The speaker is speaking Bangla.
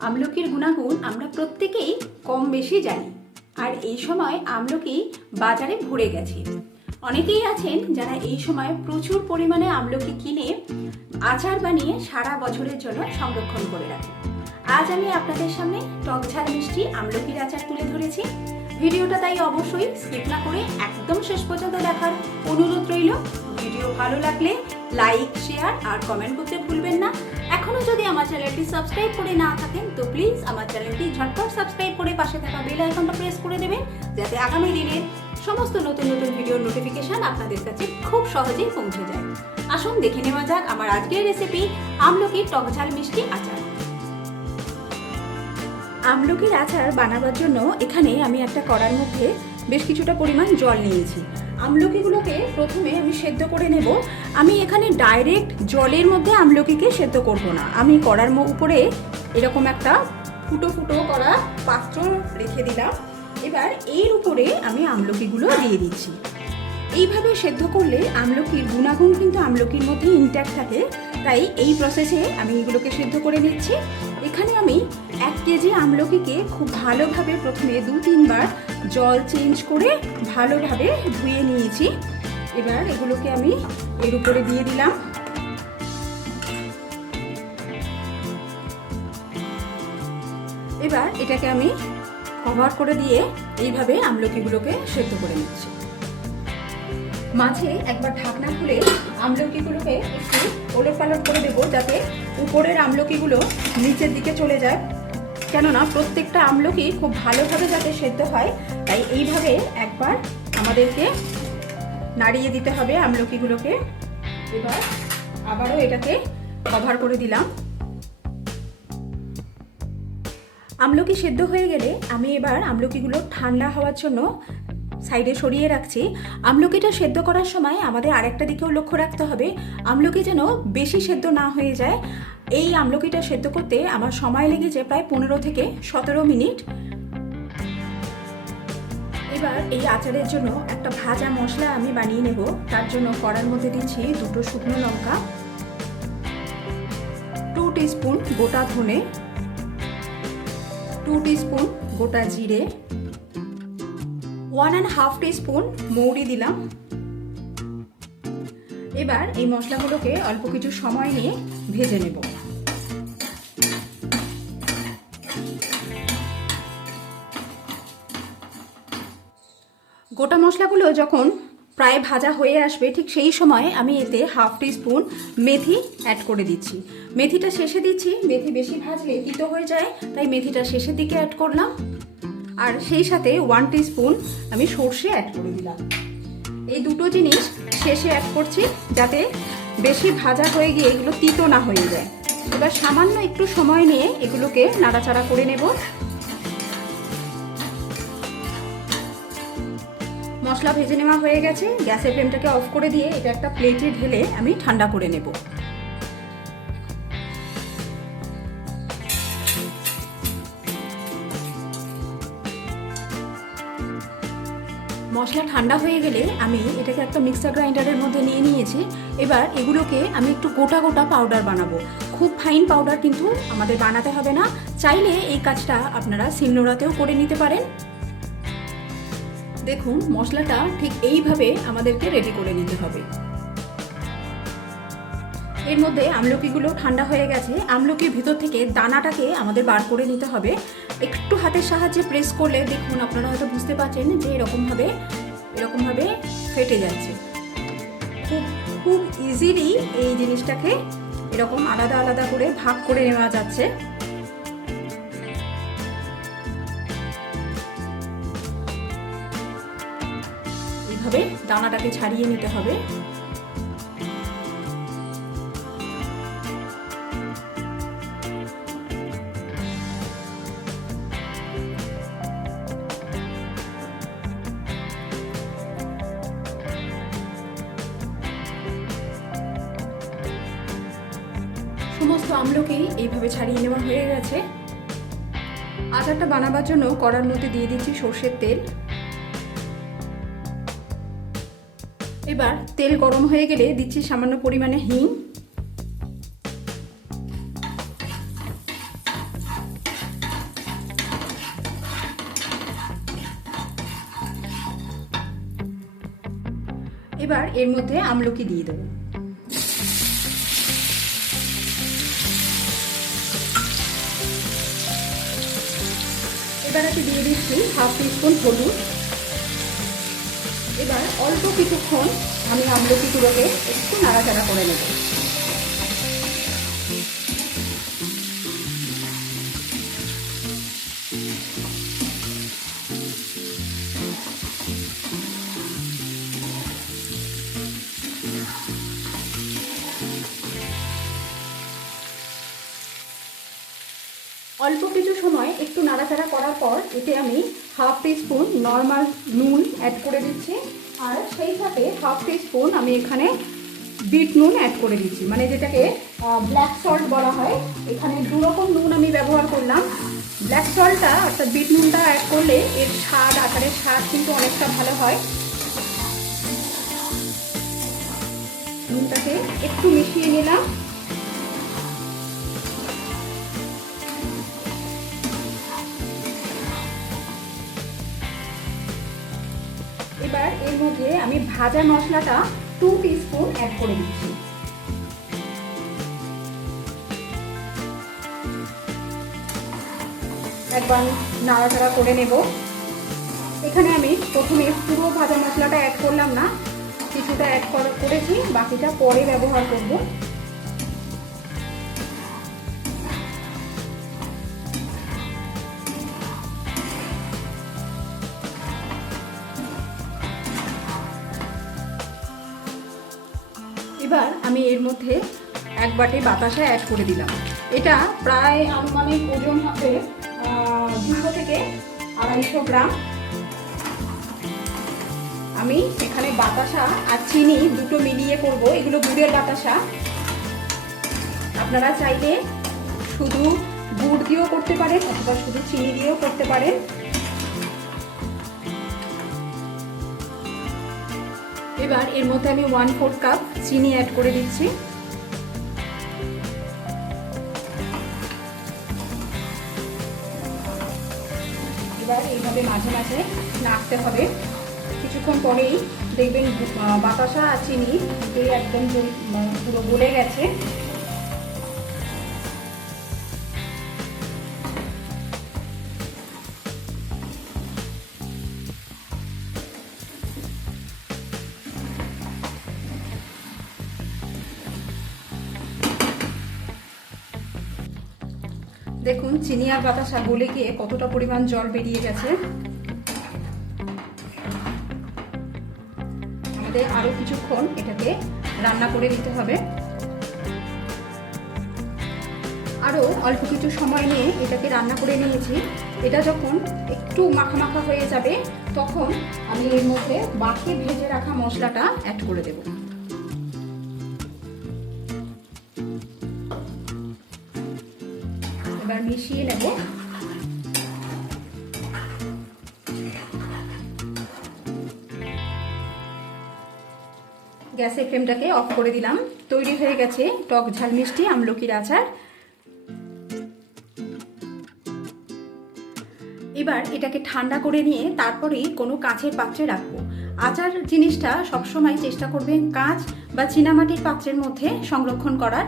আমলকির গুণাগুণ আমরা প্রত্যেকেই কম বেশি জানি, আর এই সময় আমলকি বাজারে ভরে গেছে। অনেকেই আছেন যারা এই সময় প্রচুর পরিমাণে আমলকি কিনে আচার বানিয়ে সারা বছরের জন্য সংরক্ষণ করে রাখেন। আজ আমি আপনাদের সামনে টক ঝাল মিষ্টি আমলকির আচার তুলে ধরেছি। ভিডিওটা তাই অবশ্যই স্কিপ না করে একদম শেষ পর্যন্ত দেখার অনুরোধ রইল। ভিডিও ভালো লাগলে লাইক, শেয়ার আর কমেন্ট করতে ভুলবেন না। এখনো যদি আমার চ্যানেলটি সাবস্ক্রাইব করে না থাকেন তো প্লিজ আমার চ্যানেলটি ঝটপট সাবস্ক্রাইব করে পাশে থাকা বেল আইকনটা প্রেস করে দেবেন, যাতে আগামী দিনের সমস্ত নতুন নতুন ভিডিওর নোটিফিকেশন আপনাদের কাছে খুব সহজেই পৌঁছে যায়। আসুন দেখে নেওয়া যাক আমার আজকের রেসিপি আমলকির টক ঝাল মিষ্টি আচার। আমলকির আচার বানাবার জন্য এখানে আমি একটা কড়ার মধ্যে বেশ কিছুটা পরিমাণ জল নিয়েছি। আমলকিগুলোকে প্রথমে আমি সেদ্ধ করে নেব। আমি এখানে ডাইরেক্ট জলের মধ্যে আমলকিকে সেদ্ধ করব না, আমি কড়ার উপরে এরকম একটা ফুটো ফুটো করা পাত্র রেখে দিলাম। এবার এর উপরে আমি আমলকিগুলো দিয়ে দিচ্ছি। এইভাবে সেদ্ধ করলে আমলকির গুণাগুণ কিন্তু আমলকির মধ্যে ইনট্যাক্ট থাকে, তাই এই প্রসেসে আমি এগুলোকে সেদ্ধ করে নিচ্ছি। এখানে আমি 1 কেজি আমলকিকে খুব ভালোভাবে প্রথমে 2-3 বার জল চেঞ্জ করে ভালোভাবে ধুয়ে নিয়েছি। এবার এগুলোকে আমি এর উপরে দিয়ে দিলাম। এবার এটাকে আমি কভার করে দিয়ে এইভাবে আমলকিগুলোকে সেদ্ধ করে নিচ্ছি। মাঝে একবার ঢাকনা খুলে আমলকিগুলোকে একটু ওলটপালট করে দেবো, যাতে উপরের আমলকিগুলো নিচের দিকে চলে যায়। কেননা প্রত্যেকটা আমলকি খুব ভালোভাবে যাতে সেদ্ধ হয়, তাই এইভাবে একবার আমাদেরকে নাড়িয়ে দিতে হবে আমলকিগুলোকে। এবার আবারও এটাকে কভার করে দিলাম। আমলকি সেদ্ধ হয়ে গেলে আমি এবার আমলকিগুলো ঠান্ডা হওয়ার জন্য সাইডে সরিয়ে রাখছি। আমলকিটা সেদ্ধ করার সময় আমাদের আরেকটা দিকেও লক্ষ্য রাখতে হবে, আমলকি যেন বেশি সেদ্ধ না হয়ে যায়। এই আমলকিটা সেদ্ধ করতে আমার সময় লেগেছে প্রায় 15 থেকে 17 মিনিট। এবার এই আচারের জন্য একটা ভাজা মশলা আমি বানিয়ে নেব। তার জন্য কড়ার মধ্যে দিচ্ছি 2 শুকনো লঙ্কা, 2 টিস্পুন গোটা ধনে, 2 টিস্পুন গোটা জিরে, 1.5 টিস্পুন মৌরি দিলাম। এবার এই মশলাগুলোকে অল্প কিছু সময় নিয়ে ভেজে নেব। গোটা মশলাগুলো যখন প্রায় ভাজা হয়ে আসবে, ঠিক সেই সময় আমি এতে 1/2 টিস্পুন মেথি অ্যাড করে দিচ্ছি। মেথিটা শেষে দিচ্ছি, মেথি বেশি ভাজলে তিতো হয়ে যায়, তাই মেথিটা শেষের দিকে অ্যাড করলাম। আর সেই সাথে 1 টিস্পুন আমি সর্ষে অ্যাড করে দিলাম। এই দুটো জিনিস শেষে অ্যাড করছি, যাতে বেশি ভাজা হয়ে গিয়ে এগুলো তিতো না হয়ে যায়। এবার সামান্য একটু সময় নিয়ে এগুলোকে নাড়াচাড়া করে নেব। মশলা ভেজে নেওয়া হয়ে গেছে। গ্যাসের ফ্লেমটাকে অফ করে দিয়ে এটা একটা প্লেটে ঢেলে আমি ঠান্ডা করে নেব। মশলা ঠান্ডা হয়ে গেলে আমি এটাকে একটা মিক্সার গ্রাইন্ডারের মধ্যে নিয়ে নিয়েছি। এবার এগুলোকে আমি একটু গোটা গোটা পাউডার বানাবো। খুব ফাইন পাউডার কিন্তু আমাদের বানাতে হবে না, চাইলে এই কাজটা আপনারা শিলনোড়াতেও করে নিতে পারেন। দেখুন মশলাটা ঠিক এইভাবে আমাদেরকে রেডি করে নিতে হবে। এর মধ্যে আমলকিগুলো ঠান্ডা হয়ে গেছে। আমলকির ভিতর থেকে দানাটাকে আমাদের বার করে নিতে হবে। একটু হাতের সাহায্যে প্রেস করলে দেখুন আপনারা হয়তো বুঝতে পারছেন যে এরকমভাবে ফেটে যাচ্ছে। খুব ইজিলি এই জিনিসটাকে এরকম আলাদা আলাদা করে ভাগ করে নেওয়া যাচ্ছে। এইভাবে দানাটাকে ছাড়িয়ে নিতে হবে। সমস্ত আমলকি এইভাবে ছাড়িয়ে নেওয়া হয়ে গেছে। আচারটা বানাবার জন্য কড়ার মধ্যে দিয়ে দিচ্ছি সর্ষের তেল। এবার তেল গরম হয়ে গেলে দিচ্ছি সামান্য পরিমাণে হিং, এবার এর মধ্যে আমলকি দিয়ে দেবো। এবার আমি দিয়ে দিচ্ছি হাফ টিস্পুন হলুদ। এবার অল্প কিছুক্ষণ আমি আমলকিগুলোকে একটু নাড়াচাড়া করে নেব। অল্প কিছু সময় একটু নাড়াচাড়া করার পর এতে আমি হাফ টিস্পুন নর্মাল নুন অ্যাড করে দিচ্ছি, আর সেই সাথে হাফ টিস্পুন আমি এখানে বিট নুন অ্যাড করে দিচ্ছি, মানে যেটাকে ব্ল্যাক সল্ট বলা হয়। এখানে দু রকম নুন আমি ব্যবহার করলাম। ব্ল্যাক সল্টটা অর্থাৎ বিট নুনটা অ্যাড করলে এর স্বাদ, আচারের স্বাদ কিন্তু অনেকটা ভালো হয়। নুনটাকে একটু মিশিয়ে নিলাম। এবার এর মধ্যে আমি ভাজা মশলাটা 2 টিস্পুন অ্যাড করে দিচ্ছি। একবার নাড়াচাড়া করে নেব। এখানে আমি প্রথমে পুরো ভাজা মশলাটা অ্যাড করলাম না, কিছুটা অ্যাড করেছি, বাকিটা পরে ব্যবহার করব। এবার আমি এর মধ্যে এক বাটি বাতাসা অ্যাড করে দিলাম। এটা প্রায় আনুমানিক ওজন হবে 200 থেকে 250 গ্রাম। আমি এখানে বাতাসা আর চিনি দুটো মিলিয়ে করব। এগুলো গুড়ের বাতাসা, আপনারা চাইলে শুধু গুড় দিয়েও করতে পারেন অথবা শুধু চিনি দিয়েও করতে পারেন। এবার এর মধ্যে আমি 1/4 কাপ চিনি অ্যাড করে দিচ্ছি। এবার এইভাবে মাঝে মাঝে নাড়তে হবে। কিছুক্ষণ পরেই দেখবেন বাতাসা আর চিনি একদম পুরো গলে গেছে। দেখুন চিনি আর বাতাসা গলে গিয়ে কতটা পরিমাণ জল বেরিয়ে গেছে। আমাদের আরো কিছুক্ষণ এটাকে রান্না করে নিতে হবে। আরো অল্প কিছু সময় নিয়ে এটাকে রান্না করে নিয়েছি। এটা যখন একটু মাখা মাখা হয়ে যাবে তখন আমি এর মধ্যে বাকি ভেজে রাখা মশলাটা অ্যাড করে দেব। এবার মিশিয়ে নেব। গ্যাসের ফ্লেমটাকে অফ করে দিলাম। তৈরি হয়ে গেছে টক ঝাল মিষ্টি আমলকির আচার। এবার এটাকে ঠান্ডা করে নিয়ে তারপরেই কোনো কাঁচের পাত্রে রাখবো। আচার জিনিসটা সবসময় চেষ্টা করবেন কাঁচ বা চীনামাটির পাত্রের মধ্যে সংরক্ষণ করার।